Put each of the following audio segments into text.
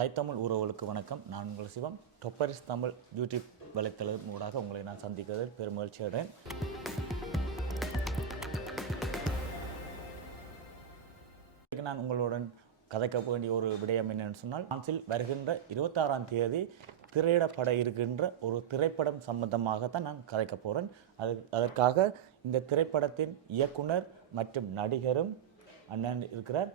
தைத்தமிழ் உறவுகளுக்கு வணக்கம். நான் உங்கள் சிவம். டொப்பரிஸ் தமிழ் யூடியூப் வலைத்தளம் ஊடாக உங்களை நான் சந்திக்கிறதில் பெருமகிழ்ச்சி அடைகிறேன். நான் உங்களுடன் கதைக்க வேண்டிய ஒரு விடயம் என்னன்னு சொன்னால் பிரான்சில் வருகின்ற இருபத்தாறாம் தேதி திரையிடப்பட இருக்கின்ற ஒரு திரைப்படம் சம்பந்தமாகத்தான் நான் கதைக்க போகிறேன் அது அதற்காக இந்த திரைப்படத்தின் இயக்குனர் மற்றும் நடிகரும் அண்ணன் இருக்கிறார்.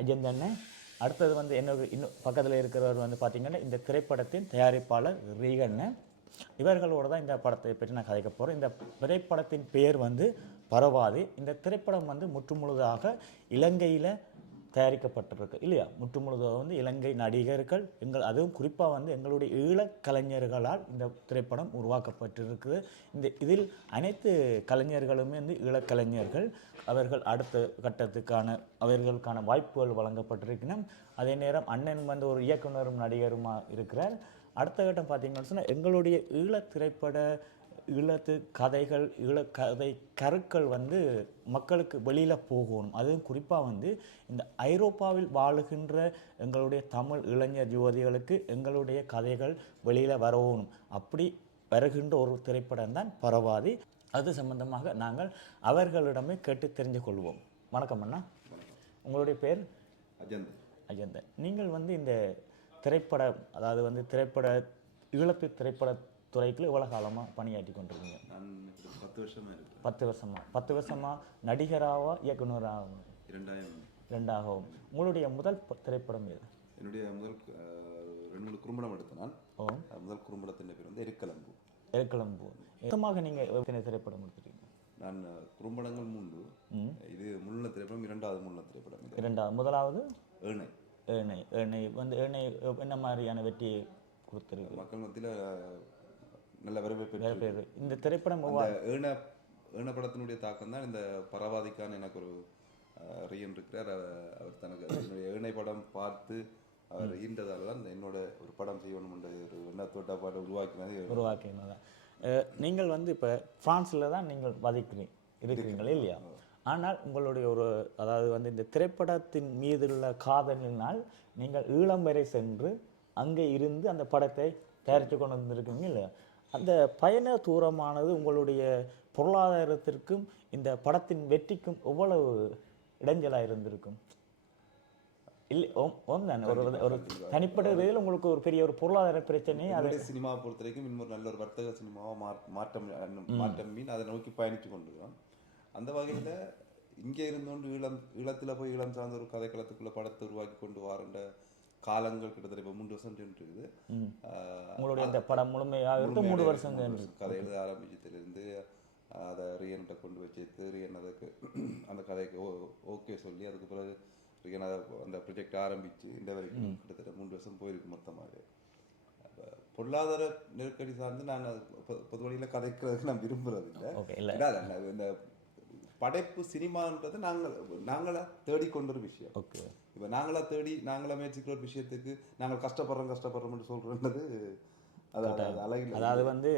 அஜந்தண்ணன் அடுத்தது வந்து என்ன இன்னும் பக்கத்தில் இருக்கிறவர் வந்து பார்த்தீங்கன்னா இந்த திரைப்படத்தின் தயாரிப்பாளர் ரீகண்ணன் இவர்களோடு தான் இந்த படத்தை பற்றி நான் கதைக்க போகிறேன் இந்த திரைப்படத்தின் பெயர் வந்து பரவாது. இந்த திரைப்படம் வந்து முற்றுமுழுதாக இலங்கையில் தயாரிக்கப்பட்டிருக்கு. இல்லையா? முற்றுமுழுதாக வந்து இலங்கை நடிகர்கள் எங்கள் அதுவும் குறிப்பாக வந்து எங்களுடைய ஈழக் கலைஞர்களால் இந்த திரைப்படம் உருவாக்கப்பட்டிருக்குது. இந்த இதில் அனைத்து கலைஞர்களுமே வந்து ஈழக்கலைஞர்கள் அவர்கள் அடுத்த கட்டத்துக்கான அவர்களுக்கான வாய்ப்புகள் வழங்கப்பட்டிருக்கின்றன. அதே நேரம் அண்ணன் வந்து ஒரு இயக்குனரும் நடிகருமாக இருக்கிறார். அடுத்த கட்டம் பார்த்தீங்கன்னு சொன்னால் எங்களுடைய ஈழத் திரைப்பட ஈழத்து கதைகள் ஈழக்கதை கருக்கள் வந்து மக்களுக்கு வெளியில் போகணும். அதுவும் குறிப்பாக வந்து இந்த ஐரோப்பாவில் வாழுகின்ற எங்களுடைய தமிழ் இளைஞர் யுவதிகளுக்கு எங்களுடைய கதைகள் வெளியில் வரணும் அப்படி வருகின்ற ஒரு திரைப்படம் தான் பரவாதி. அது சம்பந்தமாக நாங்கள் அவர்களிடமே கேட்டு தெரிஞ்சு கொள்வோம். வணக்கம் அண்ணா. உங்களுடைய பேர்? அஜந்த் அஜந்தன். நீங்கள் வந்து இந்த திரைப்பட அதாவது வந்து திரைப்பட ஈழத்து திரைப்பட துறைக்குள்ள எவ்வளோ காலமாக பணியாற்றி கொண்டிருக்கீங்க? பத்து வருஷமா இருக்கேன். பத்து வருஷமா? பத்து வருஷமா நடிகராவா இயக்குனராகவும் இரண்டாயிரம். ரெண்டாகவும் உங்களுடைய முதல் திரைப்படம் எது? என்னுடைய முதல் ரெண்டு மூணு குறும்படம் எடுத்த நான் முதல் குறும்படத்தின் பேர் வந்து எருக்கலம்பு எருக்களம்பூ மொத்தமாக நீங்கள் எத்தனை திரைப்படம் எடுத்துருக்கீங்க? நான் குறும்படங்கள் மூன்று. இது முன்ன திரைப்படம் இரண்டாவது முன்ன திரைப்படம் இரண்டாவது முதலாவது? ஏனை. ஏனை. ஏனை வந்து ஏனை என்ன மாதிரியான வெற்றியை கொடுத்துருக்கு மக்கள் மத்தியில் நல்ல வரவேற்பு இந்த திரைப்படம் ஏன ஏன படத்தினுடைய தாக்கம் தான் இந்த பரவாதிக்கான எனக்கு ஒரு ரியன் இருக்கிறார். அவர் தனக்கு என்னுடைய ஏனை படம் பார்த்து அவர் ஈன்றதால தான் என்னோட ஒரு படம் செய்யணும் என்ற ஒரு எண்ணத்தோட்ட பாடம் உருவாக்கினது. உருவாக்கினது. நீங்கள் வந்து இப்போ ஃப்ரான்ஸில் தான் நீங்கள் வதிக்கிறீங்க இருக்கிறீங்களே இல்லையா? ஆனால் உங்களுடைய ஒரு அதாவது வந்து இந்த திரைப்படத்தின் மீதுள்ள காதலினால் நீங்கள் ஈழம் வரை சென்று அங்கே இருந்து அந்த படத்தை தயாரித்து கொண்டு வந்திருக்கீங்க இல்லையா? அந்த பயண தூரமானது உங்களுடைய பொருளாதாரத்திற்கும் இந்த படத்தின் வெற்றிக்கும் எவ்வளவு இடைஞ்சலாக இருந்திருக்கும்? இல்லை தான் ஒரு ஒரு தனிப்பட்ட இதில் உங்களுக்கு ஒரு பெரிய ஒரு பொருளாதார பிரச்சனை அது சினிமாவை பொறுத்த வரைக்கும் இன்னொரு நல்ல ஒரு வர்த்தக சினிமாவை மா- மாற்றம் மாற்றம் மீன் அதை நோக்கி பயணித்து கொண்டிருக்கோம் அந்த வகையில இங்கே இருந்தோண்டு ஈழம் ஈழத்துல போய் ஈழம் சார்ந்த ஒரு கதைக்களத்துக்குள்ள படத்தை உருவாக்கி கொண்டு வரன்ற காலங்கள் கிட்டத்தட்ட இப்போ மூன்று வருஷம் இருக்குது. உங்களுடைய இந்த படம் முழுமையாக இருந்து மூணு வருஷம் கதை எழுத ஆரம்பிச்சதுலேருந்து அதை ரியன்கிட்ட கொண்டு வச்சு ரியன் அதுக்கு அந்த கதைக்கு ஓ ஓகே சொல்லி அதுக்கு பிறகு ரியன் அதை அந்த ப்ரொஜெக்ட் ஆரம்பிச்சு இந்த வரைக்கும் கிட்டத்தட்ட மூன்று வருஷம் போயிருக்கு மொத்தமாகவே அப்ப பொருளாதார நெருக்கடி சார்ந்து நாங்கள் பொது வழியில் கதைக்கிறதுக்கு நான் விரும்புறது இல்லை. இந்த படைப்பு சினிமான்றது நாங்கள் நாங்களா தேடிக்கொண்ட ஒரு விஷயம். ஓகே. இப்போ நாங்களா தேடி நாங்களா முயற்சிக்கிற ஒரு விஷயத்துக்கு நாங்கள் கஷ்டப்படுறோம் கஷ்டப்படுறோம்னு சொல்றோன்றது அது அது- அது அழகில் அதாவது வந்து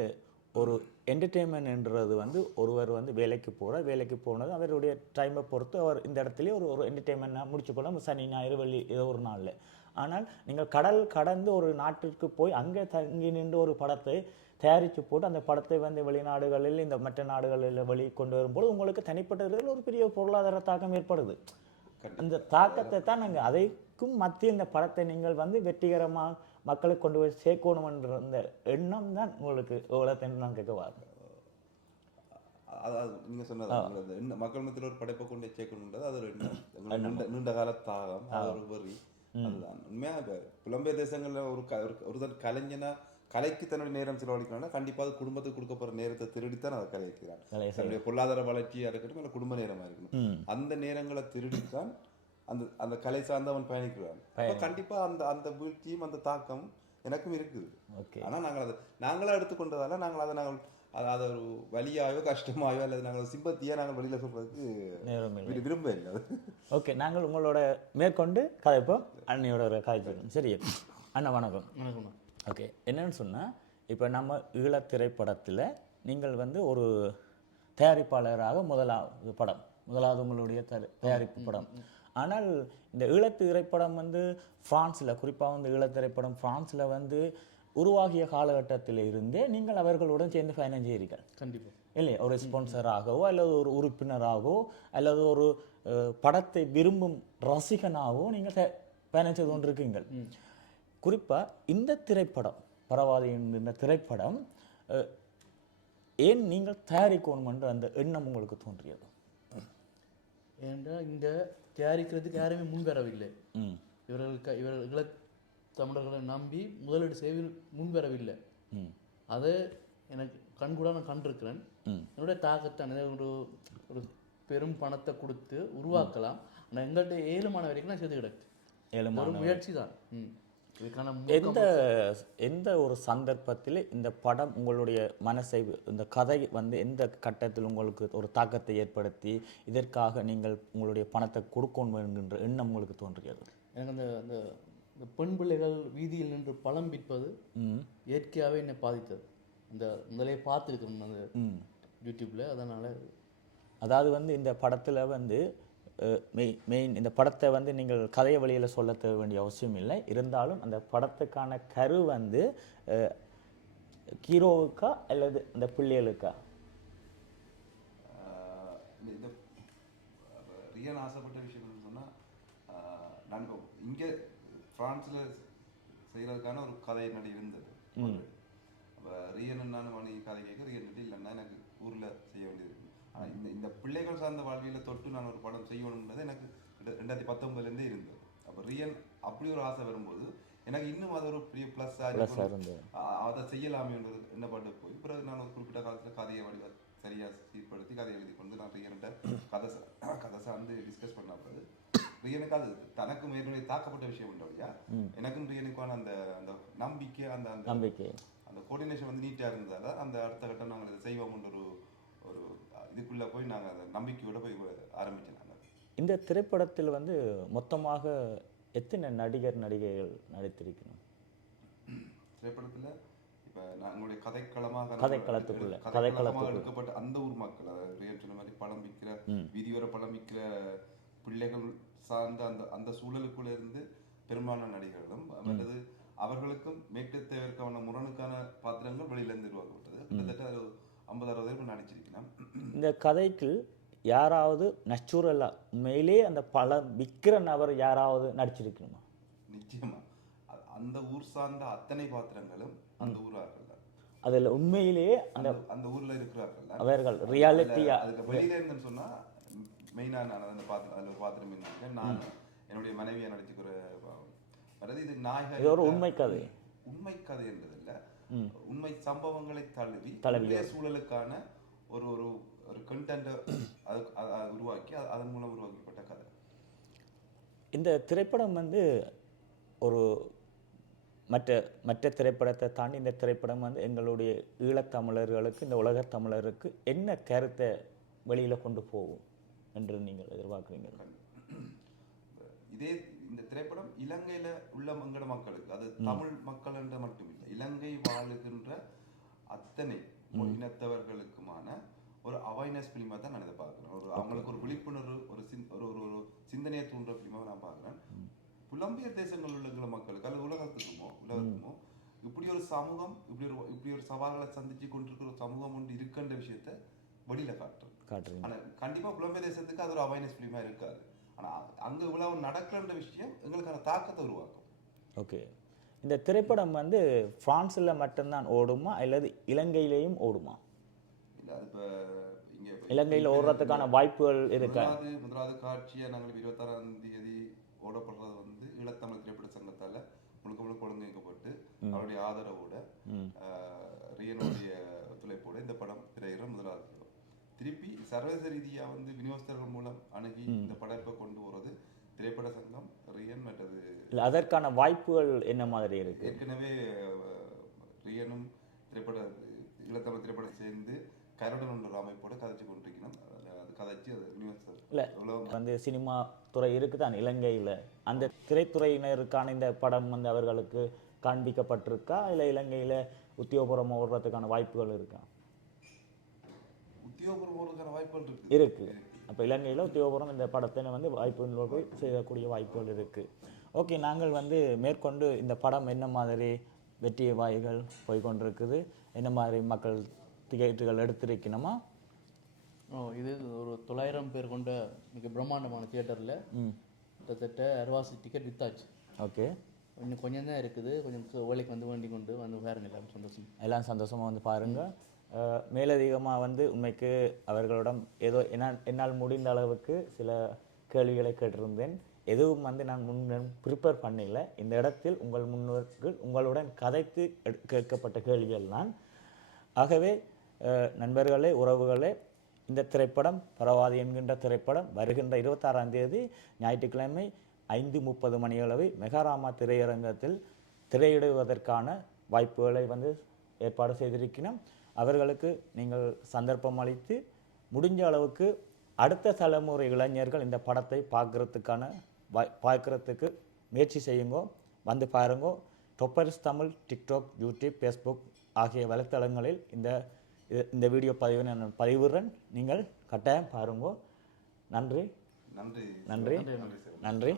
ஒரு என்டர்டெயின்மெண்ட்ன்றது வந்து ஒருவர் வந்து வேலைக்கு போகிற வேலைக்கு போனது அவருடைய டைமை பொறுத்து அவர் இந்த இடத்துலயே ஒரு ஒரு என்டர்டெயின்மெண்ட்டாக முடிச்சுக்கொள்ள சனி ஞாயிறு வெள்ளி ஏதோ ஒரு நாளில். ஆனால் நீங்கள் கடல் கடந்து ஒரு நாட்டிற்கு போய் அங்கே தங்கி நின்று ஒரு படத்தை தயாரித்து போட்டு அந்த படத்தை வந்து வெளிநாடுகளில் இந்த மற்ற நாடுகளில் வெளி கொண்டு வரும்போது உங்களுக்கு தனிப்பட்ட ஒரு பெரிய பொருளாதார தாக்கம் ஏற்படுது. அந்த தாக்கத்தை தான் நாங்கள் அதைக்கும் மத்திய இந்த படத்தை நீங்கள் வந்து வெற்றிகரமாக மக்களுக்கு கொண்டு போய் சேர்க்கணுமன்ற அந்த எண்ணம் தான் உங்களுக்கு எவ்வளோ நான் கேட்க வரேன் அது அது நீங்க சொன்னது. மக்கள் மத்தியில் ஒரு படைப்பை கொண்டு சேர்க்கணுன்றது அது ஒரு நீண்ட நீண்ட கால தாகம் அது ஒரு வரி அதுதான். உண்மையா இப்ப புலம்பெயர் தேசங்கள்ல ஒரு ஒரு கலைஞனா கலைக்கு தன்னுடைய நேரம் செலவழிக்கணும்னா கண்டிப்பா அது குடும்பத்துக்கு கொடுக்க போற நேரத்தை திருடித்தான் அதை கலைக்கிறான் தன்னுடைய பொருளாதார வளர்ச்சியா இருக்கட்டும் இல்ல குடும்ப நேரமா இருக்கட்டும் ம். அந்த நேரங்களை திருடித்தான் அந்த அந்த கலை சார்ந்து அவன் பயணிக்கிறான். அப்ப கண்டிப்பா அந்த அந்த வீழ்ச்சியும் அந்த தாக்கம் எனக்கும் இருக்குது. ஓகே. ஆனா நாங்கள் அதை நாங்களா எடுத்துக்கொண்டதால நாங்கள் அதை நாங்கள் அதை அதை ஒரு வலியாயோ கஷ்டமாயோ அல்லது நாங்கள் சிம்பத்தியா நாங்கள் வெளியில சொல்றதுக்கு நேரம் இல்லை. விரு- விரும்ப இல்லை ஓகே நாங்கள் உங்களோட மேற்கொண்டு கதைப்போம் அண்ணியோட ஒரு காய்ச்சலும் சரி. அண்ணா வணக்கம். வணக்கம் ஓகே என்னன்னு சொன்னால் இப்போ நம்ம ஈழத் திரைப்படத்தில் நீங்கள் வந்து ஒரு தயாரிப்பாளராக முதலாவது படம் முதலாவது உங்களுடைய தயாரிப்பு படம். ஆனால் இந்த ஈழத்து திரைப்படம் வந்து பிரான்ஸில் குறிப்பாக வந்து ஈழத் திரைப்படம் பிரான்ஸில் வந்து உருவாகிய காலகட்டத்தில் இருந்தே நீங்கள் அவர்களுடன் சேர்ந்து பயணம் செய்கிறீர்கள். கண்டிப்பா. இல்லை ஒரு ஸ்பான்சராகவோ அல்லது ஒரு உறுப்பினராகவோ அல்லது ஒரு படத்தை விரும்பும் ரசிகனாகவோ நீங்கள் பயணம் செய்து கொண்டிருக்கீங்கள் குறிப்பாக இந்த திரைப்படம் பரவாதி என்கின்ற திரைப்படம் ஏன் நீங்கள் தயாரிக்கணும் என்ற அந்த எண்ணம் உங்களுக்கு தோன்றியது? ஏன்டா இந்த தயாரிக்கிறதுக்கு யாருமே முன் வரவில்லை. ம். இவர்களுக்கு இவர்கள் தமிழர்களை நம்பி முதலீடு செய்ய முன் வரவில்லை. ம். அதை எனக்கு கண்கூட நான் கண்டிருக்கிறேன். என்னுடைய தாக்கத்தான ஒரு ஒரு பெரும் பணத்தை கொடுத்து உருவாக்கலாம். ஆனால் எங்கள்கிட்ட ஏழுமான வரைக்கும் நான் செய்து கிடக்கு. ஒரு முயற்சி தான். எந்த எந்த ஒரு சந்தர்ப்பத்தில் இந்த படம் உங்களுடைய மனசை இந்த கதை வந்து எந்த கட்டத்தில் உங்களுக்கு ஒரு தாக்கத்தை ஏற்படுத்தி இதற்காக நீங்கள் உங்களுடைய பணத்தை கொடுக்கணும் என்கின்ற எண்ணம் உங்களுக்கு தோன்றியது எனக்கு அந்த அந்த இந்த பெண் பிள்ளைகள் வீதியில் நின்று பழம் விற்பது இயற்கையாகவே என்னை பாதித்தது. அந்த முதலே பார்த்துருக்கணும் அந்த யூடியூப்பில் அதனால் அதாவது வந்து இந்த படத்தில் வந்து மெயின் இந்த படத்தை வந்து நீங்கள் கதைய வழியில் சொல்ல தேவை வேண்டிய அவசியம் இல்லை. இருந்தாலும் அந்த படத்துக்கான கரு வந்து அஹ், ஹீரோவுக்கா அல்லது அந்த பிள்ளைகளுக்கா? இந்த ரியன் ஆசைப்பட்ட விஷயம் என்னன்னு சொன்னா ஆஹ் நான் இப்போ இங்கே ஃப்ரான்ஸில் செய்கிறதுக்கான ஒரு கதை நடி இருந்தது. அப்போ ரியன் நான் மணி கதை கேட்க ரியன் இல்லைன்னா எனக்கு ஊரில் செய்ய வேண்டியது ஆனால் இந்த இந்த பிள்ளைகள் சார்ந்த வாழ்வியல தொட்டு நான் ஒரு படம் செய்யணுன்றது எனக்கு ரெண்டு- ரெண்டாயிரத்தி பத்தொன்பதுலேருந்தே இருந்தது. அப்போ ரியன் அப்படி ஒரு ஆசை வரும்போது எனக்கு இன்னும் அது ஒரு பெரிய ப்ளஸ். அதை செய்யலாமேன்றது எண்ணப்பட்டு போய் பிறகு நான் ஒரு குறிப்பிட்ட காலத்தில் கதையை வடிவ சரியா சீர்படுத்தி கதையை எழுதி கொண்டு நான் ரியன்கிட்ட கதை கதை சார்ந்து டிஸ்கஸ் பண்ண பிறகு ரியனுக்கு அது தனக்கு மேற்கொண்டு தாக்கப்பட்ட விஷயம் இல்லையா? எனக்கும் ரியனுக்கான அந்த அந்த நம்பிக்கை அந்த அந்த நம்பிக்கை. அந்த கோஆர்டினேஷன் வந்து நீட்டாக இருந்ததால அந்த அடுத்த கட்டம் நாங்கள் இதை செய்வோம்ன்ற ஒரு இதுக்குள்ளே போய் நாங்கள் அந்த நம்பிக்கையோட போய் ஆரம்பிச்சோம் நாங்கள் இந்த திரைப்படத்தில் வந்து மொத்தமாக எத்தனை நடிகர் நடிகைகள் நடித்திருக்கணும்? திரைப்படத்துல இப்ப நாங்களுடைய கதைக்களமாக கதைக்களத்துக்குள்ள, கதைக்களமாக. எடுக்கப்பட்ட அந்த ஊர் மக்கள் அதாவது சொன்ன மாதிரி பழம் விற்கிற வீதியோர பழம் விற்கிற பிள்ளைகள் சார்ந்த அந்த அந்த சூழலுக்குள்ள இருந்து பெரும்பாலான நடிகர்களும் மற்றது அவர்களுக்கும் மேற்கத்தேவருக்கான முரணுக்கான பாத்திரங்கள் வெளியில இருந்து உருவாக்கப்பட்டது. கிட்டத்தட்ட ஐம்பது அறுபது பேர் நடிச்சிருக்கேன் இந்த கதைக்கு யாராவது நச்சுரலா உண்மையிலே அந்த பழம் விற்கிற நபர் யாராவது நடிச்சிருக்கணுமா? நிச்சயமா. அந்த ஊர் சார்ந்த அத்தனை பாத்திரங்களும் அந்த ஊரார்கள் அதில் உண்மையிலேயே அந்த அந்த ஊர்ல இருக்கிறார்கள். அவர்கள் ரியாலிட்டியா அதுக்கு வெளியில இருந்துன்னு சொன்னா மெயினா நான் அந்த பாத்திரம் அதுல பாத்திரம் நான் என்னுடைய மனைவியை நடிச்சுக்கிற அதாவது இது நாயக இது ஒரு உண்மை கதை. உண்மை கதை என்றது இல்ல உண்மை சம்பவங்களை தழுவி தழுவி. இன்றைய சூழலுக்கான ஒரு ஒரு ஒரு கண்டென்ட்டை அது உருவாக்கி அது- அதன் மூலம் உருவாக்கப்பட்ட கதை. இந்த திரைப்படம் வந்து ஒரு மற்ற மற்ற திரைப்படத்தை தாண்டி இந்த திரைப்படம் வந்து எங்களுடைய ஈழத்தமிழர்களுக்கு இந்த உலகத் தமிழருக்கு என்ன கருத்தை வெளியில கொண்டு போகும் என்று நீங்கள் எதிர்பார்க்குறீங்க? இதே இந்த திரைப்படம் இலங்கையில உள்ள மங்கள மக்களுக்கு அது தமிழ் மக்கள் என்ற மட்டுமில்லை. இலங்கை வாழுகின்ற அத்தனை இனத்தவர்களுக்குமான ஒரு அவேர்னஸ் ஃபிலிமாக தான் நான் இதை பார்க்குறேன். ஒரு அவங்களுக்கு ஒரு விழிப்புணர்வு ஒரு சிந் ஒரு ஒரு சிந்தனையை தூண்டுற ஃபிலிமாக நான் பார்க்குறேன். புலம்பெயர் தேசங்களில் உள்ள மக்களுக்கு அல்லது உலகத்துக்குமோ உலகத்துக்குமோ இப்படி ஒரு சமூகம் இப்படி ஒரு இப்படி ஒரு சவால்களை சந்திச்சு கொண்டிருக்கிற ஒரு சமூகம் ஒன்று இருக்குன்ற விஷயத்த வெளியில காட்டுறேன் காட்டுறீங்க. ஆனா கண்டிப்பா புலம்பெயர் தேசத்துக்கு அது ஒரு அவேர்னஸ் ஃபிலிமா இருக்காது. ஆனா அங்க இவ்வளவு நடக்கலன்ற விஷயம் எங்களுக்கான தாக்கத்தை உருவாக்கும். ஓகே. இந்த திரைப்படம் வந்து பிரான்ஸில் மட்டும்தான் ஓடுமா? அல்லது இலங்கையிலேயும் ஓடுமா? இல்ல அது இப்ப இங்க இலங்கையில் ஓடுறதுக்கான வாய்ப்புகள் இருக்கா? முதலாவது காட்சியை நாங்கள் இருபத்தாறாம் தேதி ஓடப்படுறது வந்து ஈழத்தமிழ் திரைப்பட சங்கத்தால முழுக்க முழுக்க ஒழுங்கமைக்கப்பட்டு அவருடைய ஆதரவோட ரியனுடைய ஒத்துழைப்போட இந்த படம் திரையிற முதலாவது. திருப்பி சர்வதேச ரீதியா வந்து விநியோகஸ்தர்கள் மூலம் அணுகி இந்த படைப்பை கொண்டு போறது திரைப்பட சங்கம் ரியன் மற்றது இல்லை அதற்கான வாய்ப்புகள் என்ன மாதிரி இருக்கு? ஏற்கனவே ரியனும் திரைப்பட ஈழத்தமிழ் திரைப்படம் சேர்ந்து கருடன் என்ற அமைப்போட கதைச்சு கொண்டிருக்கணும். இல்ல. வந்து சினிமா துறை இருக்குதான் இலங்கையில். அந்த திரைத்துறையினருக்கான இந்த படம் வந்து அவர்களுக்கு காண்பிக்கப்பட்டிருக்கா? இல்லை இலங்கையில் உத்தியோகபுரமாக ஓடுறதுக்கான வாய்ப்புகள் இருக்கா? உத்தியோகபூர்வமான வாய்ப்புகள் இருக்கு. இருக்கு. அப்போ இலங்கையில் உத்தியோகபூர்வம் இந்த படத்தை வந்து வாய்ப்புகள் போய் செய்யக்கூடிய வாய்ப்புகள் இருக்குது ஓகே நாங்கள் வந்து மேற்கொண்டு இந்த படம் என்ன மாதிரி வெற்றி வாய்கள் போய் கொண்டிருக்குது என்ன மாதிரி மக்கள் டிக்கெட்டுகள் எடுத்திருக்கணுமா? ஓ இது ஒரு தொள்ளாயிரம் பேர் கொண்ட மிக பிரம்மாண்டமான தியேட்டரில் கிட்டத்தட்ட அறுவாசி டிக்கெட் வித்தாச்சு. ஓகே. இன்னும் கொஞ்சம் தான் இருக்குது கொஞ்சம் வேலைக்கு வந்து வேண்டி கொண்டு வந்து பாருங்க எல்லாரும் சந்தோஷம். எல்லாம் சந்தோஷமாக வந்து பாருங்கள் மேலதிகமாக வந்து உண்மைக்கு அவர்களிடம் ஏதோ என்னால் என்னால் முடிந்த அளவுக்கு சில கேள்விகளை கேட்டிருந்தேன். எதுவும் வந்து நான் முன் ப்ரிப்பேர் பண்ணல. இந்த இடத்தில் உங்கள் முன்னோர்கள் உங்களுடன் கதைத்து எடு- கேட்கப்பட்ட கேள்விகள் தான். ஆகவே நண்பர்களே உறவுகளே இந்த திரைப்படம் பரவாதி என்கின்ற திரைப்படம் வருகின்ற இருபத்தாறாம் தேதி ஞாயிற்றுக்கிழமை ஐந்து முப்பது மணியளவு மெகாராமா திரையரங்கத்தில் திரையிடுவதற்கான வாய்ப்புகளை வந்து ஏற்பாடு செய்திருக்கிறோம். அவர்களுக்கு நீங்கள் சந்தர்ப்பம் அளித்து முடிஞ்ச அளவுக்கு அடுத்த தலைமுறை இளைஞர்கள் இந்த படத்தை பார்க்கறதுக்கான வாய் பார்க்கறதுக்கு முயற்சி செய்யுங்கோ. வந்து பாருங்கோ. Toppers Tamil TikTok YouTube Facebook ஆகிய வலைத்தளங்களில் இந்த இந்த வீடியோ பதிவை நான் பதிவுறேன் நீங்கள் கட்டாயம் பாருங்கோ. நன்றி. நன்றி. நன்றி. நன்றி.